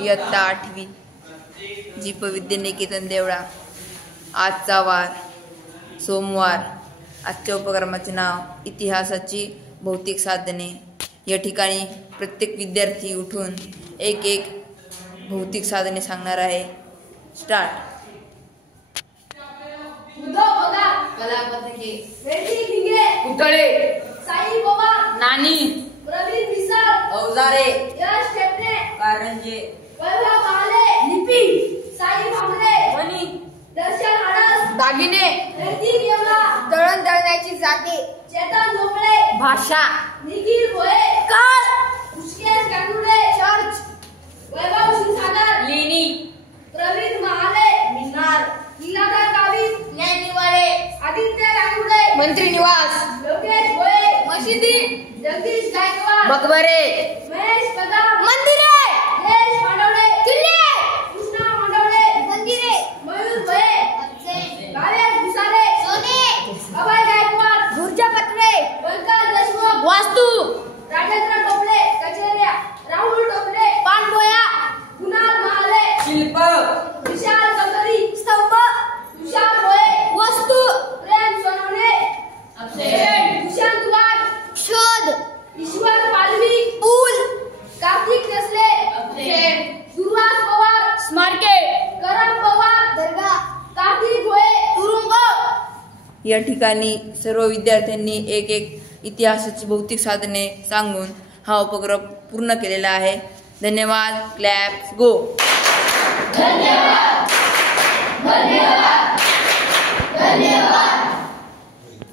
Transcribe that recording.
इयत्ता 8वी जीप विद्यानिकेतन देवळा। आजचा वार सोमवार। आजच्या उपक्रमाचे नाव इतिहासाची भौतिक साधने। या ठिकाणी प्रत्येक विद्यार्थी उठून एक एक भौतिक साधने सांगणार आहे। स्टार्ट। कलापथके पुतळे, साई बाबा, नाणी, प्रवीण मिसाळ, औजारे, यश टेपणे, कारंजे, वैभव महाले, लिपी, साई भांगरे, मणी, दर्शन आडस, दागिने, प्रतीक येवला, दळण दळण्याची जाते, चेतन झोपळे, भाषा, निखिल भोये, काळ, ऋषिकेश गांगुर्डे, चर्च, वैभव क्षीरसागर, लेणी, प्रवीण महाले, मिनार, लीलाधर गावित, न्याय निवाडे, आदित्य गांगुर्डे, मंत्री निवास, लोकेश भोये, मशिदी, जगदीश गायकवाड, मकबरे, महेश कदम, मंदिरे, यश मांडवडे, किल्ले, कृष्णा मांडवडे, मंदिरे, मयूर भोये, भावेश भुसारे, सोने, अभय गायकवाड, ऊर्जा पत्रे, पंकज देशमुख, वास्तू, राजेंद्र टोपले, कचेरिया, राहुल टोपले, पानडोया, कुणाल महाले, शिल्प, विशाल कमरी, स्तंभ, तुषार भोये, वस्तू, प्रेम सोनवणे, दुष्यंत वाघ, शोध, ईश्वर पालवी, पूल, कार्तिक नेसले, दुर्वास पवार, स्मारके, करम पवार, दर्गा, कार्तिक भोये, तुरुंग। या ठिकाणी सर्व विद्यार्थ्यांनी एक एक इतिहासाची भौतिक साधने सांगून हा उपक्रम पूर्ण केलेला आहे। धन्यवाद। क्लॅप्स गो। धन्यवाद, धन्यवाद, धन्यवाद।